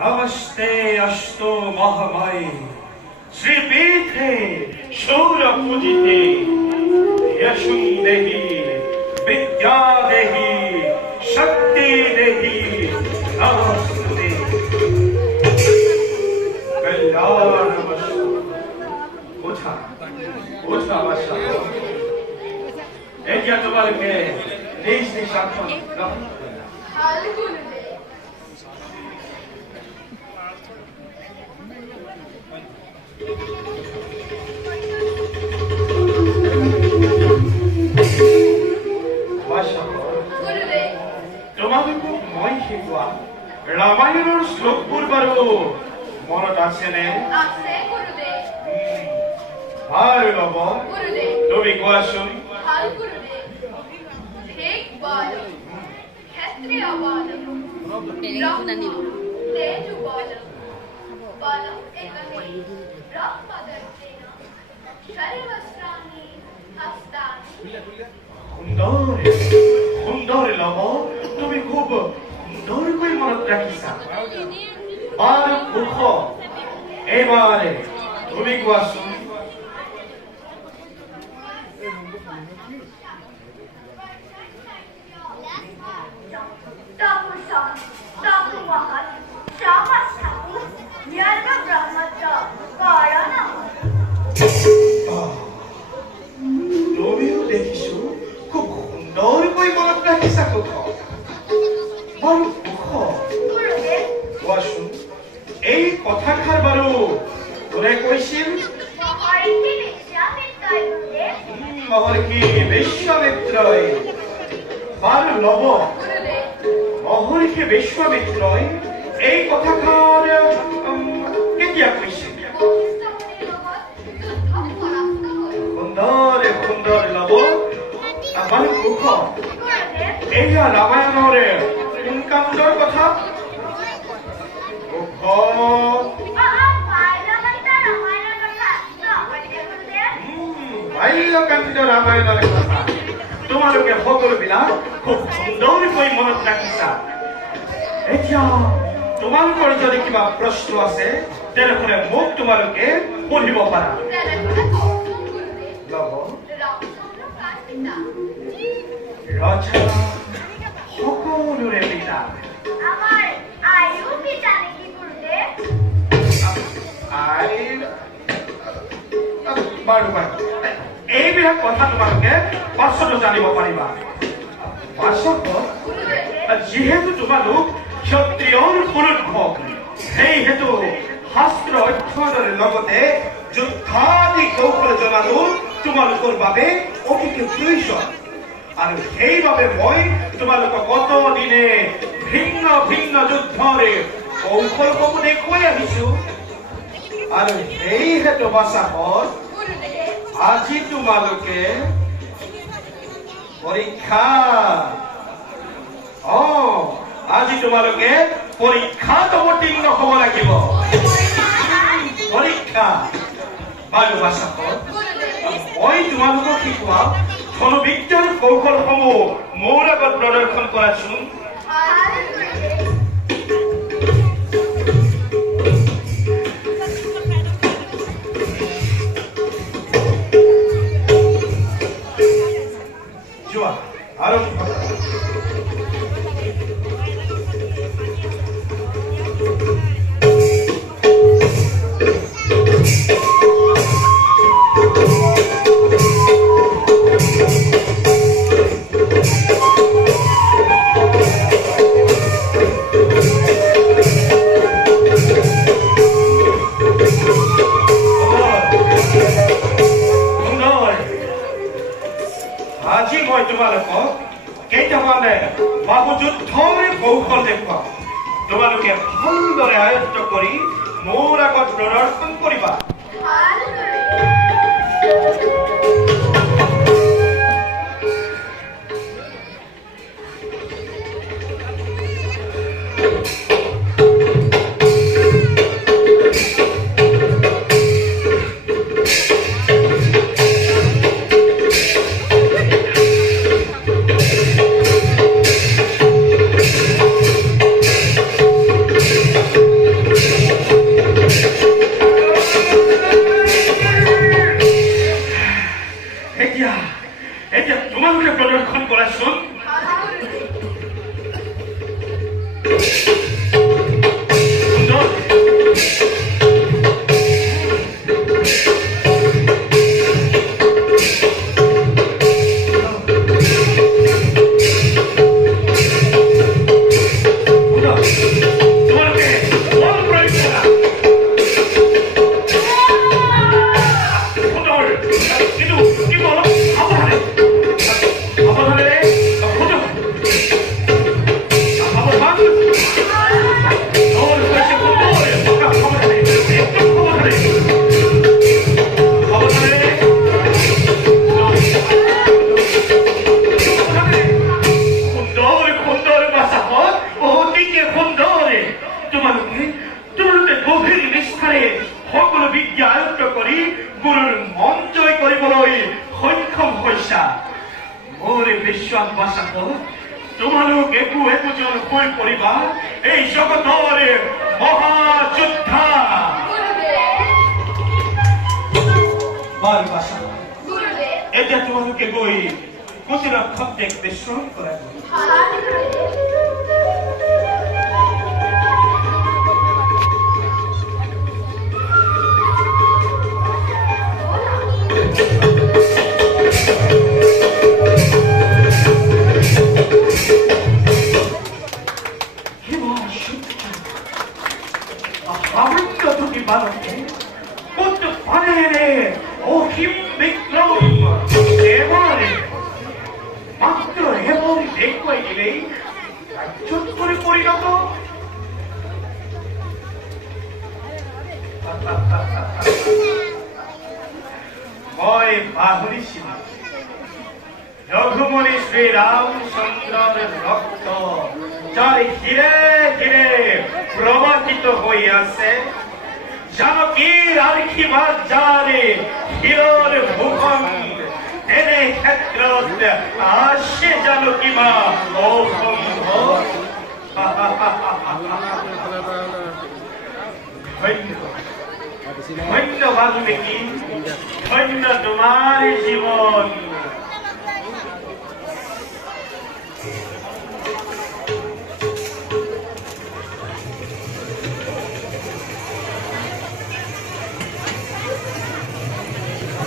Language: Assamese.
नमस्ते अस्तु महामाई श्रीपीठे शूर पूजिते यशुं देहि विद्या देहि शक्ति देहि नमस्ते कल्याणमस्तु ओछा ओछा भाषा एक या तुम्हारे देश से शासन তোমালোকক মই শিকোৱা ৰামায়ণৰ শ্লোকবোৰ বাৰু মনত আছেনে? ভাল হ'ব, তুমি কোৱাচোন। সুন্দৰ লব, তুমি খুব সুন্দৰকৈ মনত ৰাখিছা। আৰু সুখ এইবাৰে তুমি কোৱাচোন। তুমিও দেখিছো খুব সুন্দৰকৈ মনত ৰাখিছা সুখ। বাৰু সুখ কোৱাচোন, এই কথাষাৰ বাৰু কোনে কৈছিল? মহৰ্ষি বিশ্বমিত্ৰই। বাৰু লব, মহৰ্ষি বিশ্বমিত্ৰই এই কথাষাৰ কেতিয়া কৈছিল? সুন্দৰ সুন্দৰ লব, বাৰু সুখ এয়া ৰামায়ণৰে কোন কাণ্ডৰ কথা? বাল্যকাণ্ড ৰামায়ণৰ কথা তোমালোকে সকলোবিলাক খুব সুন্দৰকৈ মনত ৰাখিছা। এতিয়া তোমালোকৰ যদি কিবা প্ৰশ্ন আছে তেনেহলে মোক তোমালোকে পঢ়িব পাৰা। ৰচনা সকলোৰে পিতা। বাৰু বাৰু এইবিলাক কথা তোমালোকে পাছত জানিব পাৰিবা। পাছত যিহেতু তোমালোক ক্ষত্ৰিয়ৰ পুৰুষ, সেইহেতু শাস্ত্ৰ অধ্যয়নৰ লগতে যুদ্ধাদি কৌশল জনাটো তোমালোকৰ বাবে অতিকে প্ৰয়োজন। আৰু সেইবাবে মই তোমালোকক কত দিনে ভিন্ন ভিন্ন যুদ্ধৰে কৌশলসমূহ দেখুৱাই আহিছো। আৰু সেইহেতু বাচাহত আজি তোমালোকে পৰীক্ষা আজি তোমালোকে পৰীক্ষাত অৱতীৰ্ণ হ'ব লাগিব। পৰীক্ষা বাৰু বাচাহত মই তোমালোকক শিকোৱা ধনুবিদ্যাৰ কৌশলসমূহ মোৰ আগত প্ৰদৰ্শন কৰাচোন। যোৱা আৰম্ভ কৰা। আজি মই তোমালোকক কেইটামান বাহুযুদ্ধৰ কৌশল দেখুৱাম। তোমালোকে ভালদৰে আয়ত্ত কৰি মোৰ আগত প্ৰদৰ্শন কৰিবা। বিদ্যা আয়ত্ত কৰি গুৰুৰ মন জয় কৰিবলৈ সক্ষম হৈছা মোৰ বিশ্বাস বাচাতো তোমালোক একোজন হৈ পৰিবা এই জগতৰ মহাযোদ্ধা এতিয়া তোমালোকে গৈ কুটিৰত খন্তেক বিশ্ৰাম কৰা মাত্ৰ এমন দেখবাই দিলেই চত্বৰে পৰিণত মই পাহৰিছিলো ৰঘুমণি শ্ৰীৰামচন্দ্ৰৰ ৰক্ত যাৰ ধীৰে ধীৰে প্ৰবাহিত হৈ আছে জানকীৰ আশীৰ্বাদ যাৰে শিৰৰ ভূষণ তেনে ক্ষেত্ৰত আছে জানো কিবা অসম্ভৱ ধন্য বাল্মীকি ধন্য তোমাৰ জীৱন